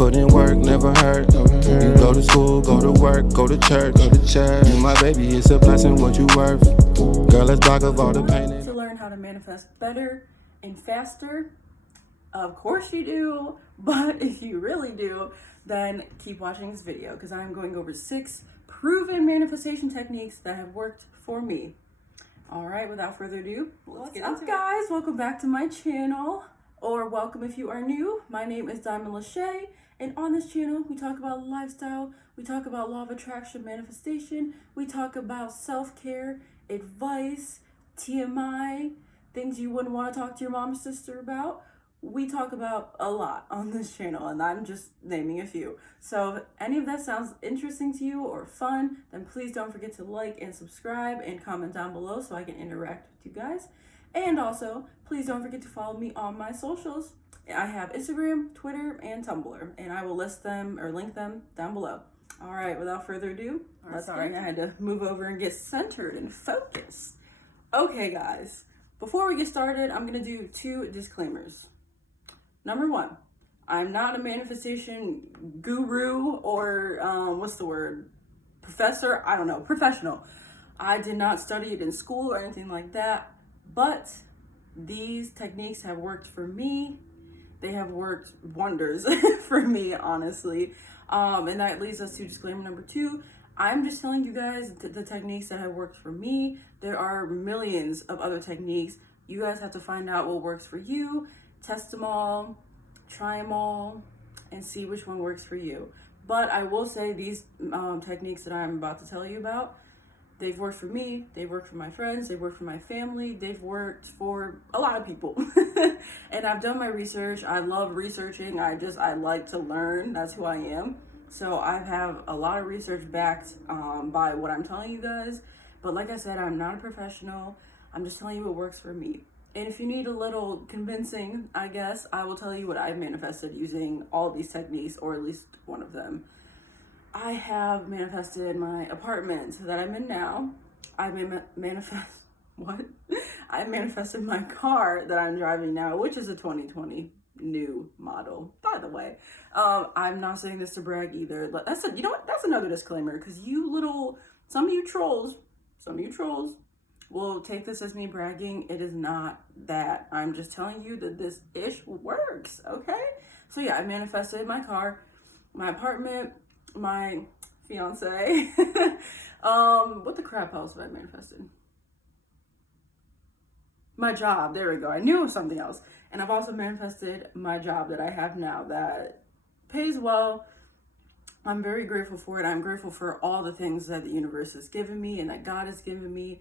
Put in work, never hurt. You go to school, go to work, go to church. You my baby, it's a blessing what you worth. Girl, let's block of all the pain. To learn how to manifest better and faster, of course you do, but if you really do, then keep watching this video because I'm going over 6 proven manifestation techniques that have worked for me. All right, without further ado, let's get into it. Guys, welcome back to my channel, or welcome if you are new. My name is Diamond Lachey, and on this channel, we talk about lifestyle, we talk about law of attraction, manifestation, we talk about self-care, advice, TMI, things you wouldn't want to talk to your mom or sister about. We talk about a lot on this channel, and I'm just naming a few. So if any of that sounds interesting to you or fun, then please don't forget to like and subscribe and comment down below so I can interact with you guys. And also, please don't forget to follow me on my socials. I have Instagram, Twitter, and Tumblr, and I will list them or link them down below. All right, without further ado, sorry, I had to move over and get centered and focused. Okay, guys, before we get started, I'm gonna do 2 disclaimers. Number 1, I'm not a manifestation guru or professor, I don't know, professional. I did not study it in school or anything like that, but these techniques have worked for me. They have worked wonders for me, honestly. And that leads us to disclaimer number 2. I'm just telling you guys the techniques that have worked for me. There are millions of other techniques. You guys have to find out what works for you. Test them all, try them all, and see which one works for you. But I will say these techniques that I'm about to tell you about, they've worked for me, they've worked for my friends, they've worked for my family, they've worked for a lot of people. And I've done my research. I love researching. I like to learn. That's who I am. So I have a lot of research backed by what I'm telling you guys. But like I said, I'm not a professional. I'm just telling you what works for me. And if you need a little convincing, I guess, I will tell you what I've manifested using all these techniques, or at least one of them. I have manifested my apartment that I'm in now. I manifested my car that I'm driving now, which is a 2020 new model, by the way. I'm not saying this to brag either. But you know what? That's another disclaimer, because some of you trolls will take this as me bragging. It is not that. I'm just telling you that this ish works, okay? So yeah, I manifested my car, my apartment, my fiance. What the crap else have I manifested? My job, there we go. I knew it was something else. And I've also manifested my job that I have now that pays well. I'm very grateful for it. I'm grateful for all the things that the universe has given me and that God has given me.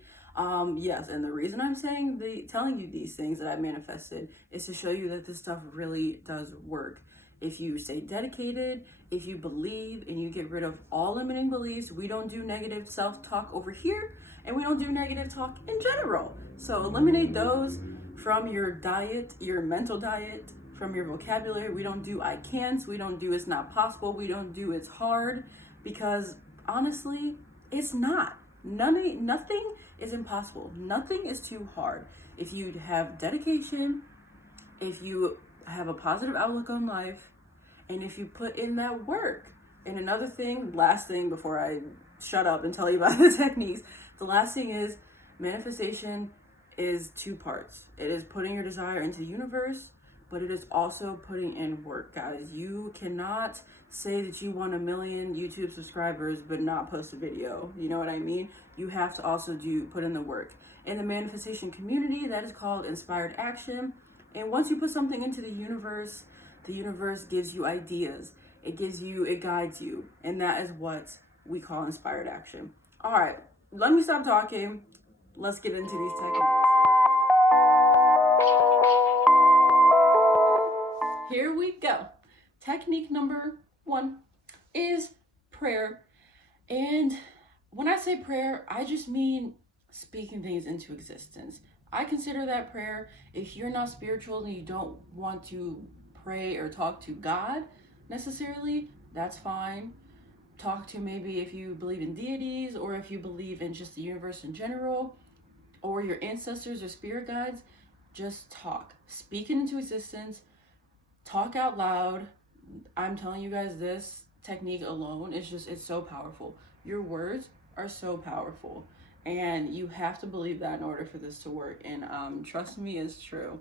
Yes, and the reason I'm telling you these things that I manifested is to show you that this stuff really does work. If you stay dedicated, if you believe, and you get rid of all limiting beliefs. We don't do negative self-talk over here, and we don't do negative talk in general. So eliminate those from your diet, your mental diet, from your vocabulary. We don't do I can't, we don't do it's not possible, we don't do it's hard, because honestly, it's not. Nothing is impossible. Nothing is too hard. If you have dedication, if you have a positive outlook on life, and if you put in that work. And another thing, last thing before I shut up and tell you about the techniques, the last thing is manifestation is 2 parts. It is putting your desire into the universe, but it is also putting in work, guys. You cannot say that you want 1 million YouTube subscribers but not post a video. You know what I mean? You have to also put in the work. In the manifestation community, that is called inspired action. And once you put something into the universe gives you ideas. It guides you. And that is what we call inspired action. All right, let me stop talking. Let's get into these techniques. Here we go. Technique number 1 is prayer. And when I say prayer, I just mean speaking things into existence. I consider that prayer. If you're not spiritual and you don't want to pray or talk to God necessarily, that's fine. Talk to maybe if you believe in deities, or if you believe in just the universe in general, or your ancestors or spirit guides. Just talk. Speak it into existence. Talk out loud. I'm telling you guys, this technique alone is just, it's so powerful. Your words are so powerful, and you have to believe that in order for this to work. And trust me, it's true.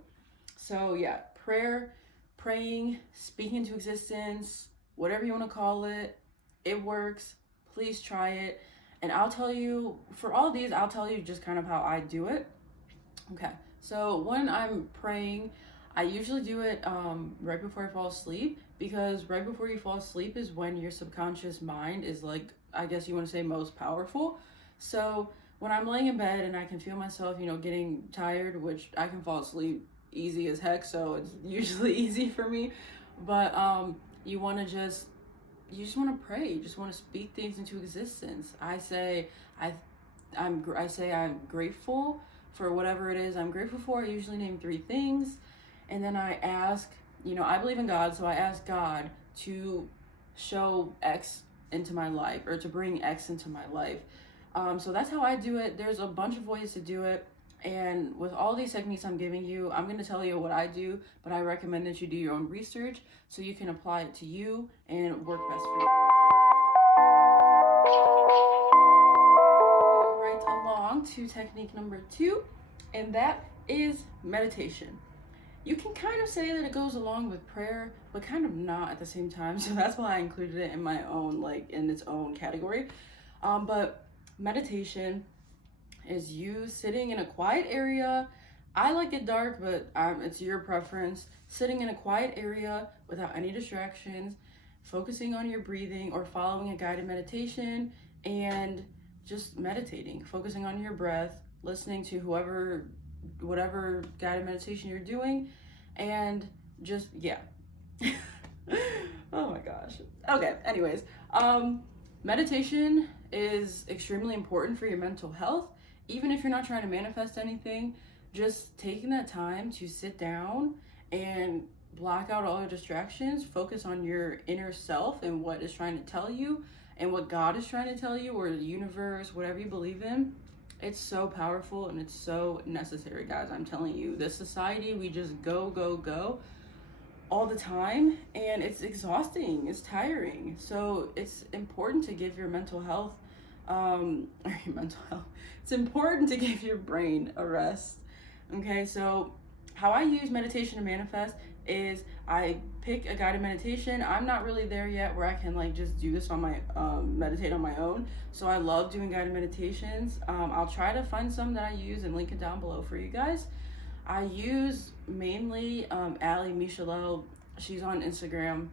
So yeah, praying, speaking into existence, whatever you want to call it, it works. Please try it. And I'll tell you, for all of these, I'll tell you just kind of how I do it. Okay, so when I'm praying, I usually do it right before I fall asleep, because right before you fall asleep is when your subconscious mind is, like, I guess you want to say, most powerful. So when I'm laying in bed and I can feel myself, getting tired, which I can fall asleep easy as heck, so it's usually easy for me. But you just want to pray. You just want to speak things into existence. I say I'm grateful for whatever it is I'm grateful for. I usually name 3 things, and then I ask, I believe in God, so I ask God to show X into my life, or to bring X into my life. So that's how I do it. There's a bunch of ways to do it, and with all these techniques I'm giving you, I'm going to tell you what I do, but I recommend that you do your own research so you can apply it to you and work best for you. Right along to technique number 2, and that is meditation. You can kind of say that it goes along with prayer, but kind of not at the same time. So that's why I included it in my own, in its own category. But meditation is you sitting in a quiet area. I like it dark, but it's your preference. Sitting in a quiet area without any distractions, focusing on your breathing or following a guided meditation, and just meditating, focusing on your breath, listening to whatever guided meditation you're doing, and just, yeah. Oh my gosh. Okay, anyways, meditation is extremely important for your mental health. Even if you're not trying to manifest anything, just taking that time to sit down and block out all your distractions, focus on your inner self and what it's trying to tell you, and what God is trying to tell you, or the universe, whatever you believe in. It's so powerful and it's so necessary, guys. I'm telling you, this society, we just go all the time, and it's exhausting, it's tiring. So it's important to give your mental health, it's important to give your brain a rest. Okay, so how I use meditation to manifest is I pick a guided meditation. I'm not really there yet where I can just do this on my meditate on my own. So I love doing guided meditations. I'll try to find some that I use and link it down below for you guys. I use mainly Ali Michelel. She's on Instagram.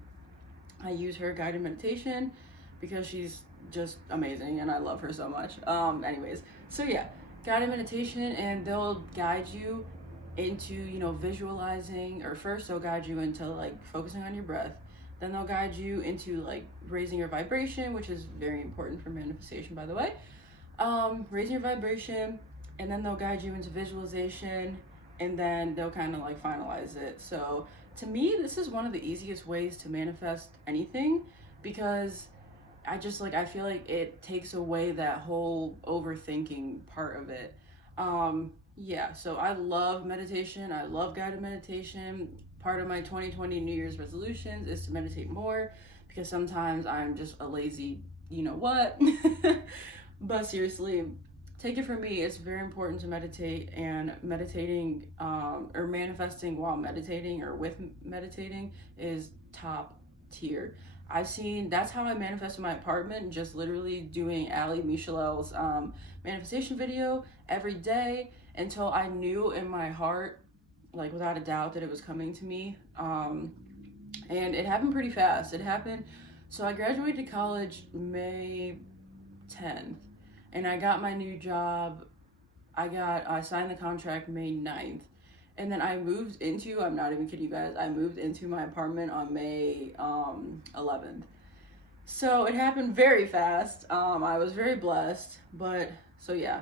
I use her guided meditation because she's just amazing and I love her so much. Anyways, so yeah, guided meditation, and they'll guide you into visualizing, or first they'll guide you into focusing on your breath, then they'll guide you into raising your vibration, which is very important for manifestation, by the way. Raising your vibration, and then they'll guide you into visualization, and then they'll kind of finalize it. So to me, this is one of the easiest ways to manifest anything, because I just I feel like it takes away that whole overthinking part of it. Yeah, so I love meditation. I love guided meditation. Part of my 2020 New Year's resolutions is to meditate more, because sometimes I'm just a lazy, what? But seriously, take it from me, it's very important to meditate, and meditating or manifesting while meditating or with meditating is top tier. That's how I manifested my apartment, just literally doing Ali Michelel's manifestation video every day, until I knew in my heart, without a doubt, that it was coming to me. And it happened pretty fast. So I graduated college May 10th, and I got my new job. I signed the contract May 9th. And then I'm not even kidding you guys, I moved into my apartment on May 11th. So it happened very fast. I was very blessed. But so yeah,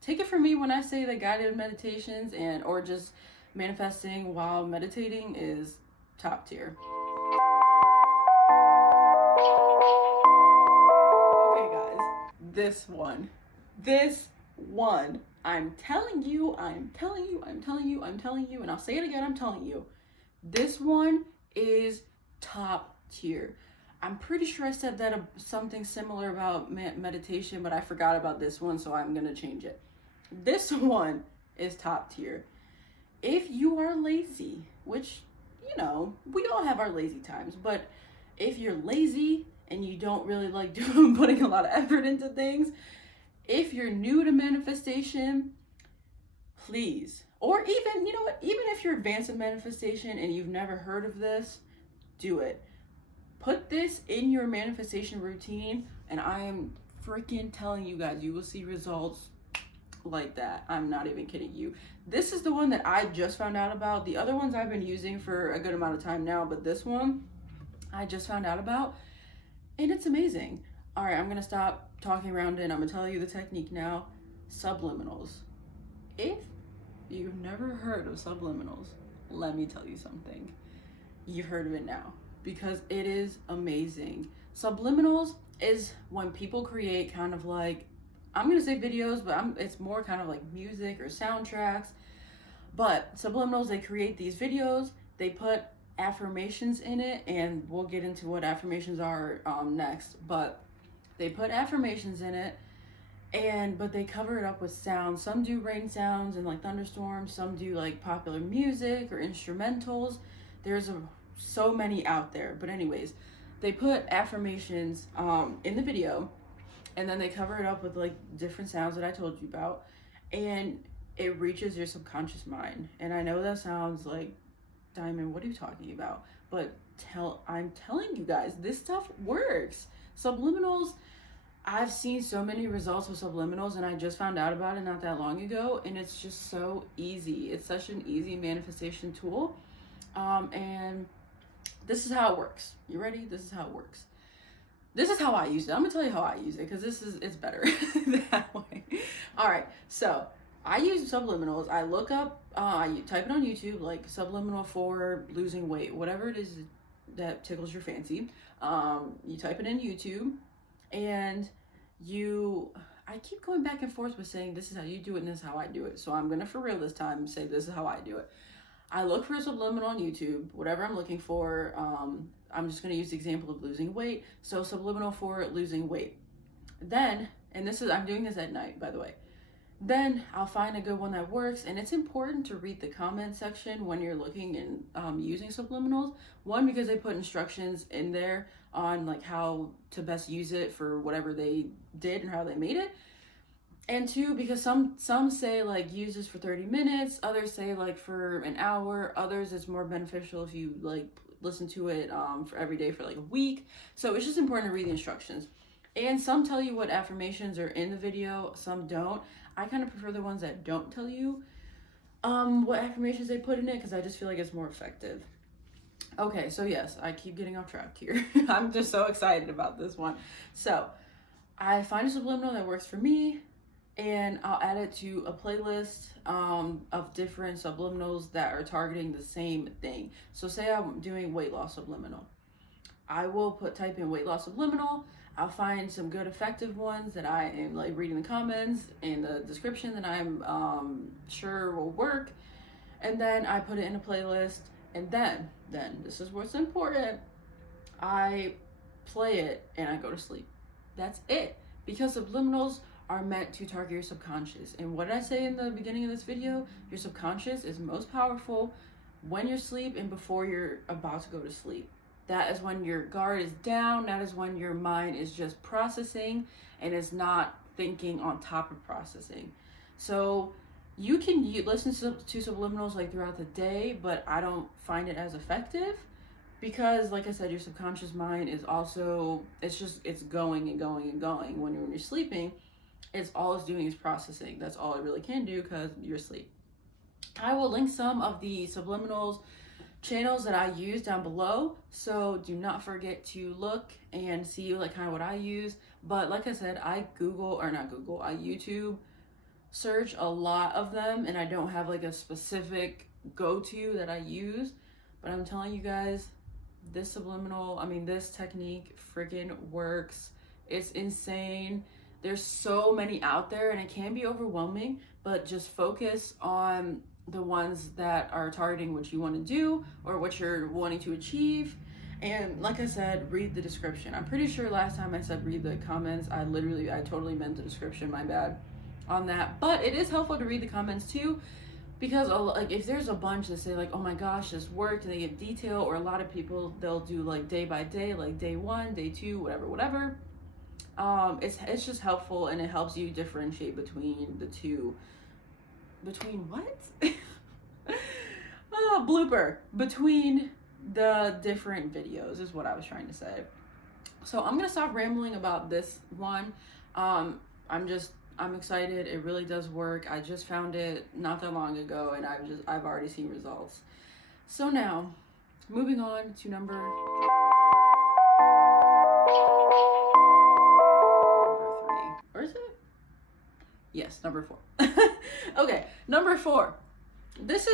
take it from me when I say that guided meditations or just manifesting while meditating is top tier. Okay guys, this one, I'm telling you, and I'll say it again, I'm telling you, this one is top tier. I'm pretty sure I said that something similar about meditation, but I forgot about this one, so I'm gonna change it. This one is top tier. If you are lazy, which, you know, we all have our lazy times, but if you're lazy and you don't really like putting a lot of effort into things, if you're new to manifestation, please, or even, you know what, even if you're advanced in manifestation and you've never heard of this, do it. Put this in your manifestation routine, and I am freaking telling you guys, you will see results like that. I'm not even kidding you. This is the one that I just found out about. The other ones I've been using for a good amount of time now, but this one I just found out about, and it's amazing. All right, I'm gonna stop talking around it. I'm gonna tell you the technique now. Subliminals. If you've never heard of subliminals, let me tell you something. You've heard of it now, because it is amazing. Subliminals is when people create kind of like, I'm gonna say videos, but it's more kind of like music or soundtracks. But subliminals, they create these videos, they put affirmations in it, and we'll get into what affirmations are next. But they put affirmations in it, but they cover it up with sounds. Some do rain sounds and like thunderstorms, some do like popular music or instrumentals. There's so many out there, but anyways, they put affirmations in the video, and then they cover it up with like different sounds that I told you about, and it reaches your subconscious mind. And I know that sounds like, Diamond, what are you talking about? But I'm telling you guys, this stuff works. Subliminals, I've seen so many results with subliminals, and I just found out about it not that long ago, and it's just so easy. It's such an easy manifestation tool. And this is how it works. You ready? This is how it works. This is how I use it. I'm gonna tell you how I use it, because it's better that way. All right, so I use subliminals. I look up, I type it on YouTube, like subliminal for losing weight, whatever it is that tickles your fancy. You type it in YouTube, and I keep going back and forth with saying this is how you do it and this is how I do it. So I'm gonna, for real this time, say this is how I do it. I look for a subliminal on YouTube, whatever I'm looking for. I'm just gonna use the example of losing weight. So subliminal for losing weight. Then, and I'm doing this at night, by the way. Then I'll find a good one that works, and it's important to read the comment section when you're looking and using subliminals. One, because they put instructions in there on like how to best use it for whatever they did and how they made it. And two, because some say like use this for 30 minutes, others say like for an hour, others it's more beneficial if you like listen to it for every day for like a week. So it's just important to read the instructions. And some tell you what affirmations are in the video, some don't. I kind of prefer the ones that don't tell you what affirmations they put in it, because I just feel like it's more effective. Okay, so yes, I keep getting off track here. I'm just so excited about this one. So I find a subliminal that works for me, and I'll add it to a playlist of different subliminals that are targeting the same thing. So say I'm doing weight loss subliminal. I will type in weight loss subliminal. I'll find some good effective ones that I am like reading the comments and the description that I'm sure will work. And then I put it in a playlist, and then this is what's important. I play it and I go to sleep. That's it. Because subliminals are meant to target your subconscious. And what did I say in the beginning of this video? Your subconscious is most powerful when you're asleep and before you're about to go to sleep. That is when your guard is down. That is when your mind is just processing and is not thinking on top of processing. So you can listen to subliminals like throughout the day, but I don't find it as effective, because like I said, your subconscious mind is also, it's going and going and going. When you're sleeping, all it's doing is processing. That's all it really can do, because you're asleep. I will link some of the subliminals channels that I use down below, so do not forget to look and see like kind of what I use. But like I said, I YouTube search a lot of them, and I don't have like a specific go-to that I use. But I'm telling you guys, this technique freaking works. It's insane. There's so many out there, and it can be overwhelming, but just focus on the ones that are targeting what you want to do or what you're wanting to achieve, And like I said, read the description. I'm pretty sure last time I said read the comments, I totally meant the description, my bad on that. But it is helpful to read the comments too, because like if there's a bunch that say like, oh my gosh, this worked, and they give detail, or a lot of people, they'll do like day by day, like day 1, day 2, whatever. It's just helpful, and it helps you differentiate between the two. Between what? Blooper. Between the different videos is what I was trying to say. So I'm gonna stop rambling about this one. I'm excited. It really does work. I just found it not that long ago, and I've already seen results. So now, moving on to number 3. Or is it? Yes, number 4. Okay, number 4. This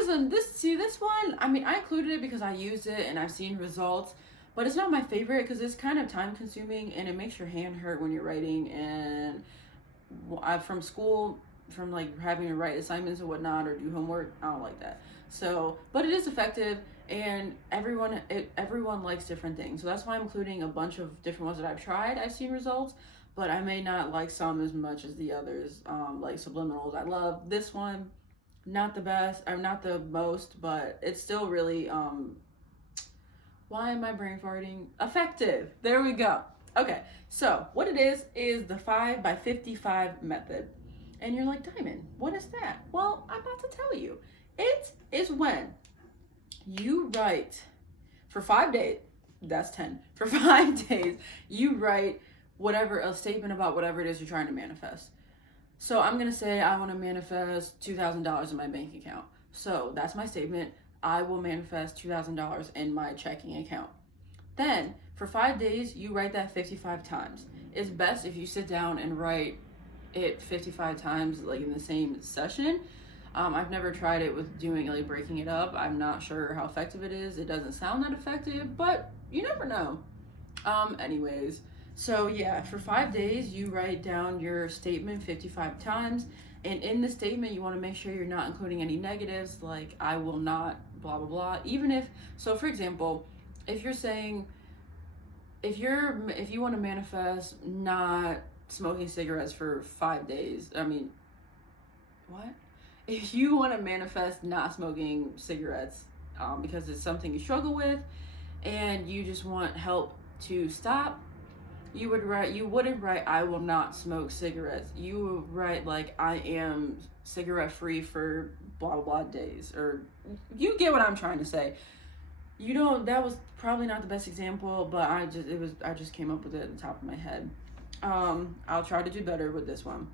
one, I mean, I included it because I used it and I've seen results, but it's not my favorite because it's kind of time consuming and it makes your hand hurt when you're writing. And from school, from like having to write assignments or whatnot or do homework, I don't like that. So, but it is effective, and everyone likes different things. So that's why I'm including a bunch of different ones that I've tried. I've seen results, but I may not like some as much as the others. Like subliminals, I love this one. Not the best, or not the most, but it's still really, why am I brain farting? Effective. There we go. Okay, so what it is the 5 by 55 method. And you're like, Diamond, what is that? Well, I'm about to tell you. It is when you write for 5 days, that's 10. For 5 days, you write a statement about whatever it is you're trying to manifest. So I'm going to say I want to manifest $2,000 in my bank account. So that's my statement. I will manifest $2,000 in my checking account. Then for 5 days, you write that 55 times. It's best if you sit down and write it 55 times, like in the same session. I've never tried it with doing, like, breaking it up. I'm not sure how effective it is. It doesn't sound that effective, but you never know. Anyways. So yeah, for 5 days, you write down your statement 55 times. And in the statement, you want to make sure you're not including any negatives, like I will not, blah, blah, blah. Even if, so for example, if you're saying, if you want to manifest not smoking cigarettes for 5 days, what? If you want to manifest not smoking cigarettes because it's something you struggle with and you just want help to stop, you wouldn't write I will not smoke cigarettes. You would write like I am cigarette free for blah blah blah days, or you get what I'm trying to say. That was probably not the best example, but I just came up with it at the top of my head. I'll try to do better with this one.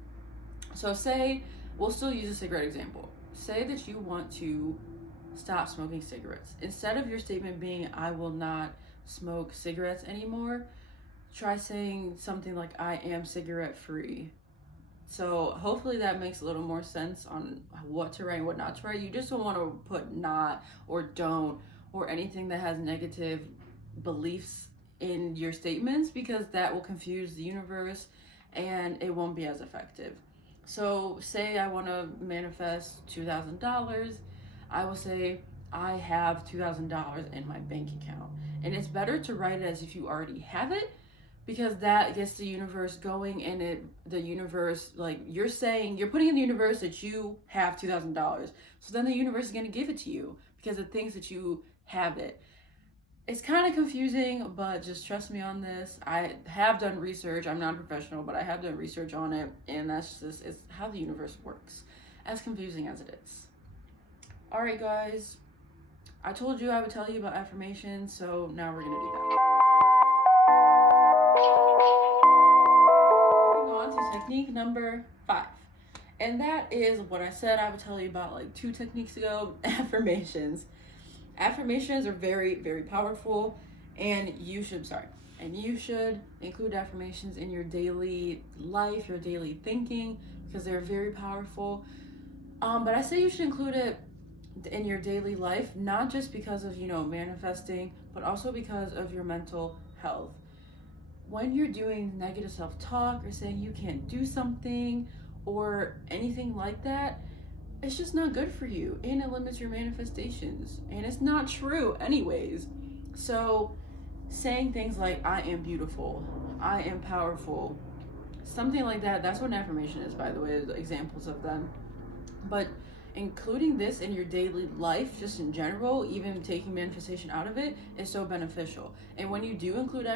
So say, we'll still use a cigarette example. Say that you want to stop smoking cigarettes. Instead of your statement being I will not smoke cigarettes anymore, try saying something like I am cigarette free. So hopefully that makes a little more sense on what to write and what not to write. You just don't want to put not or don't or anything that has negative beliefs in your statements, because that will confuse the universe and it won't be as effective. So say I want to manifest $2,000, I will say I have $2,000 in my bank account. And it's better to write it as if you already have it, because that gets the universe going, and the universe, like you're putting in the universe that you have $2,000. So then the universe is going to give it to you because it thinks that you have it. It's kind of confusing, but just trust me on this. I have done research. I'm not a professional, but I have done research on it, and it's how the universe works, as confusing as it is. All right, guys. I told you I would tell you about affirmations, so now we're going to do that. Moving on to technique number 5. And that is what I said I would tell you about like 2 techniques ago, affirmations. Affirmations are very, very powerful, and you should include affirmations in your daily life, your daily thinking, because they're very powerful. But I say you should include it in your daily life, not just because of, manifesting, but also because of your mental health. When you're doing negative self-talk or saying you can't do something or anything like that, it's just not good for you, and it limits your manifestations, and it's not true anyways. So saying things like, I am beautiful, I am powerful, something like that. That's what an affirmation is, by the way, examples of them. But including this in your daily life, just in general, even taking manifestation out of it, is so beneficial. And when you do include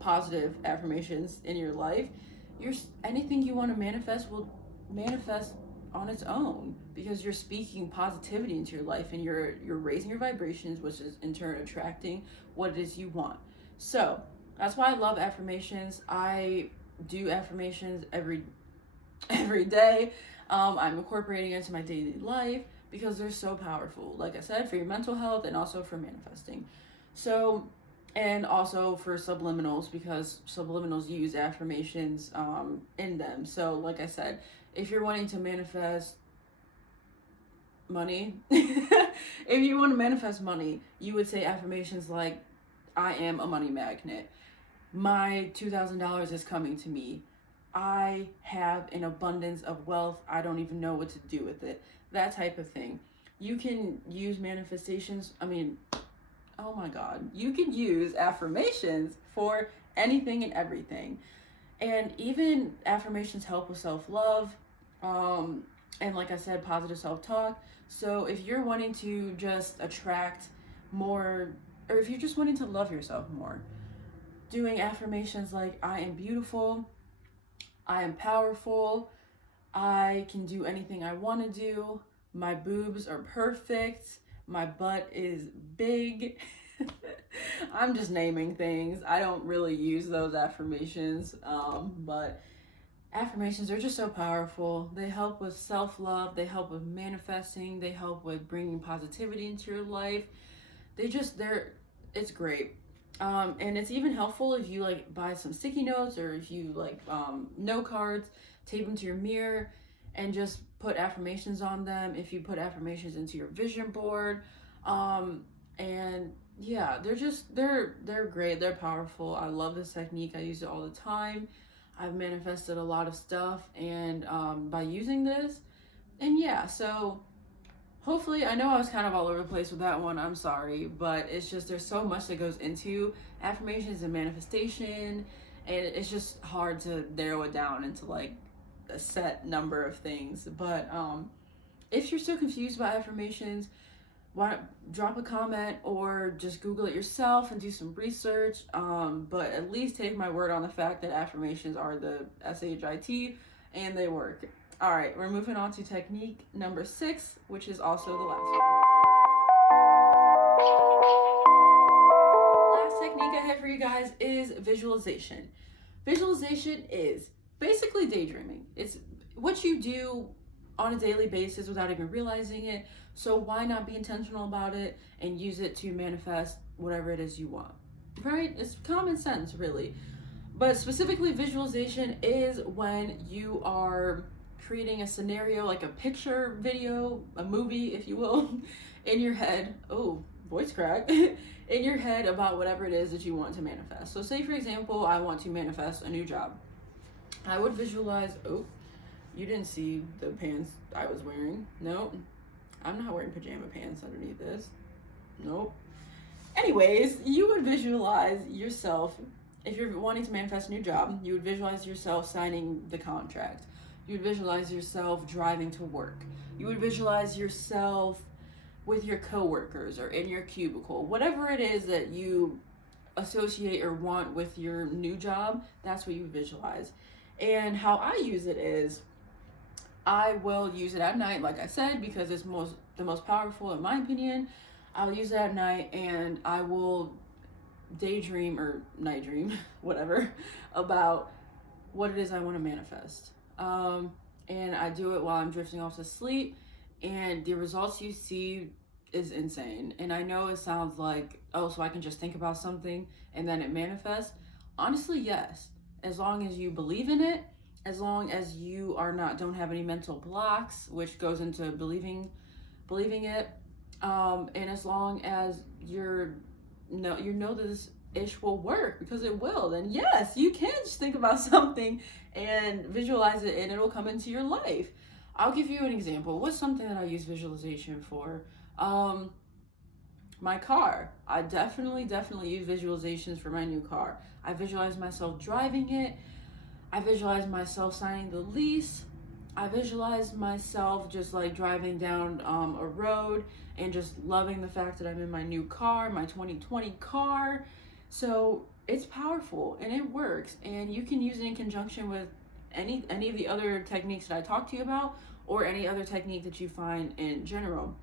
positive affirmations in your life, anything you want to manifest will manifest on its own, because you're speaking positivity into your life, and you're raising your vibrations, which is in turn attracting what it is you want. So that's why I love affirmations. I do affirmations every day. I'm incorporating it into my daily life because they're so powerful, like I said, for your mental health and also for manifesting. So, and also for subliminals, because subliminals use affirmations in them. So like I said, if you're wanting to manifest money, if you want to manifest money, you would say affirmations like, I am a money magnet. My $2,000 is coming to me. I have an abundance of wealth. I don't even know what to do with it. That type of thing. You can use manifestations. Oh my God. You can use affirmations for anything and everything. And even affirmations help with self-love. And like I said, positive self-talk. So if you're wanting to just attract more, or if you're just wanting to love yourself more, doing affirmations like, I am beautiful, I am powerful, I can do anything I want to do, my boobs are perfect, my butt is big. I'm just naming things. I don't really use those affirmations, but affirmations are just so powerful. They help with self-love, they help with manifesting, they help with bringing positivity into your life. It's great. And it's even helpful if you like buy some sticky notes, or if you like note cards, tape them to your mirror and just put affirmations on them. If you put affirmations into your vision board, and yeah, they're great. They're powerful. I love this technique. I use it all the time. I've manifested a lot of stuff and by using this. And yeah, so hopefully, I know I was kind of all over the place with that one, I'm sorry, but it's just, there's so much that goes into affirmations and manifestation, and it's just hard to narrow it down into like a set number of things. But if you're still confused about affirmations, why not drop a comment or just Google it yourself and do some research, but at least take my word on the fact that affirmations are the SHIT and they work. All right, we're moving on to technique number 6, which is also the last one. Last technique I have for you guys is visualization. Visualization is basically daydreaming. It's what you do on a daily basis without even realizing it. So why not be intentional about it and use it to manifest whatever it is you want, right? It's common sense, really. But specifically, visualization is when you are creating a scenario, like a picture, video, a movie, if you will, in your head. Oh, voice crack. In your head about whatever it is that you want to manifest. So say, for example, I want to manifest a new job. I would visualize, oh, you didn't see the pants I was wearing. Nope. I'm not wearing pajama pants underneath this. Nope. Anyways, you would visualize yourself, if you're wanting to manifest a new job, you would visualize yourself signing the contract. You would visualize yourself driving to work. You would visualize yourself with your coworkers or in your cubicle. Whatever it is that you associate or want with your new job, that's what you would visualize. And how I use it is, I will use it at night, like I said, because it's the most powerful in my opinion. I'll use it at night and I will daydream or night dream, whatever, about what it is I want to manifest. And I do it while I'm drifting off to sleep, and the results you see is insane. And I know it sounds like, oh, so I can just think about something and then it manifests. Honestly, yes. As long as you believe in it, as long as you don't have any mental blocks, which goes into believing it, and as long as you know this ish will work, because it will, then yes, you can just think about something and visualize it and it'll come into your life. I'll give you an example. What's something that I use visualization for? My car. I definitely use visualizations for my new car. I visualize myself driving it. I visualize myself signing the lease. I visualize myself just like driving down a road and just loving the fact that I'm in my new car, my 2020 car. So it's powerful and it works, and you can use it in conjunction with any of the other techniques that I talked to you about, or any other technique that you find in general.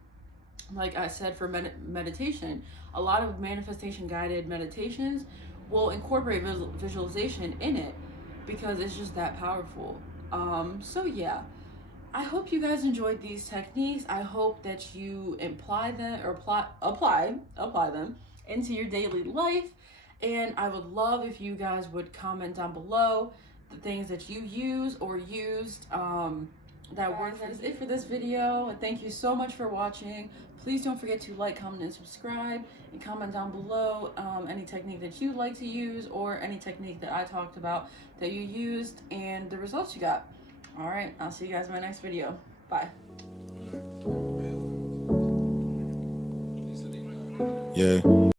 Like I said, for meditation, a lot of manifestation guided meditations will incorporate visualization in it because it's just that powerful. So yeah, I hope you guys enjoyed these techniques. I hope that you apply them or apply them into your daily life. And I would love if you guys would comment down below the things that you use or used that worked. That is it for this video. Thank you so much for watching. Please don't forget to like, comment, and subscribe, and comment down below any technique that you'd like to use, or any technique that I talked about that you used and the results you got. All right, I'll see you guys in my next video. Bye. Yeah.